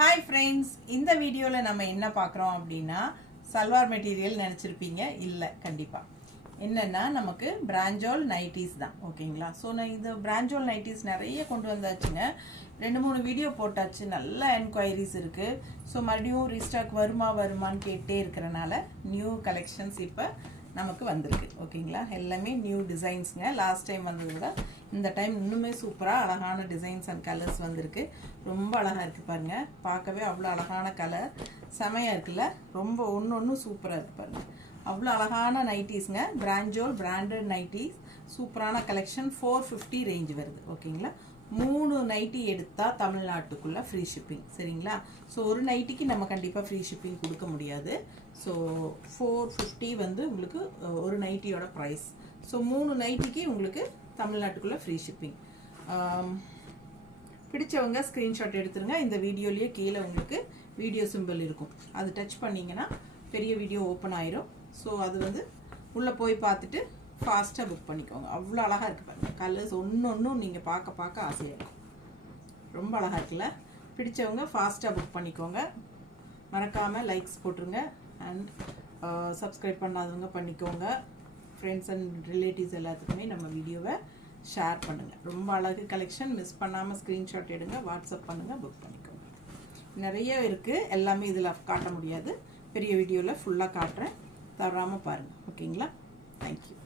Hi friends, இந்த வீடியோவில் நம்ம என்ன பார்க்குறோம் அப்படின்னா சல்வார் மெட்டீரியல் நினச்சிருப்பீங்க. இல்லை, கண்டிப்பாக என்னென்னா நமக்கு பிராஞ்சோல் நைட்டிஸ் தான். ஓகேங்களா? ஸோ நான் இந்த பிராஞ்சோல் நைட்டிஸ் நிறைய கொண்டு வந்தாச்சுங்க. 2-3 வீடியோ போட்டாச்சு. நல்ல என்கொயரிஸ் இருக்குது. ஸோ மறுபடியும் ரீஸ்டாக் வருமான்னு கேட்டே இருக்கிறனால நியூ கலெக்ஷன்ஸ் இப்போ நமக்கு வந்திருக்கு. ஓகேங்களா? எல்லாமே நியூ டிசைன்ஸுங்க. லாஸ்ட் டைம் வந்ததை விட இந்த டைம் இன்னுமே சூப்பராக அழகான டிசைன்ஸ் அண்ட் கலர்ஸ் வந்திருக்கு. ரொம்ப அழகாக இருக்குது பாருங்கள். பார்க்கவே அவ்வளோ அழகான கலர், செமையாக இருக்குல்ல? ரொம்ப ஒன்று சூப்பராக இருக்குது பாருங்கள். அவ்வளோ அழகான நைட்டிஸுங்க. பிராஞ்சோல் பிராண்டட் நைட்டிஸ், சூப்பரான கலெக்ஷன். 450 ரேஞ்ச் வருது. ஓகேங்களா? 3 நைட்டி எடுத்தால் தமிழ்நாட்டுக்குள்ளே ஃப்ரீ ஷிப்பிங். சரிங்களா? ஸோ ஒரு நைட்டிக்கு நம்ம கண்டிப்பாக ஃப்ரீ ஷிப்பிங் கொடுக்க முடியாது. ஸோ 450 வந்து உங்களுக்கு ஒரு நைட்டியோட ப்ரைஸ். ஸோ 3 நைட்டிக்கு உங்களுக்கு தமிழ்நாட்டுக்குள்ளே ஃப்ரீ ஷிப்பிங். பிடிச்சவங்க ஸ்க்ரீன்ஷாட் எடுத்துருங்க. இந்த வீடியோலேயே கீழே உங்களுக்கு வீடியோ சிம்பிள் இருக்கும். அது டச் பண்ணிங்கன்னா பெரிய வீடியோ ஓப்பன் ஆயிரும். ஸோ அது வந்து உள்ளே போய் பார்த்துட்டு ஃபாஸ்ட்டாக புக் பண்ணிக்கோங்க. அவ்வளோ அழகாக இருக்குது பாருங்கள். கலர்ஸ் ஒன்று நீங்கள் பார்க்க ஆசையாக இருக்கும். ரொம்ப அழகாக இருக்குல்ல? பிடிச்சவங்க ஃபாஸ்ட்டாக புக் பண்ணிக்கோங்க. மறக்காமல் லைக்ஸ் போட்டுருங்க. அண்ட் சப்ஸ்கிரைப் பண்ணாதவங்க பண்ணிக்கோங்க. ஃப்ரெண்ட்ஸ் அண்ட் ரிலேட்டிவ்ஸ் எல்லாத்துக்குமே நம்ம வீடியோவை ஷேர் பண்ணுங்கள். ரொம்ப அழகு கலெக்ஷன். மிஸ் பண்ணாமல் ஸ்க்ரீன்ஷாட் எடுங்க, வாட்ஸ்அப் பண்ணுங்கள், புக் பண்ணிக்கோங்க. நிறைய இருக்குது. எல்லாமே இதில் காட்ட முடியாது. பெரிய வீடியோவில் ஃபுல்லாக காட்டுறேன். தவறாமல் பாருங்கள். ஓகேங்களா? தேங்க்யூ.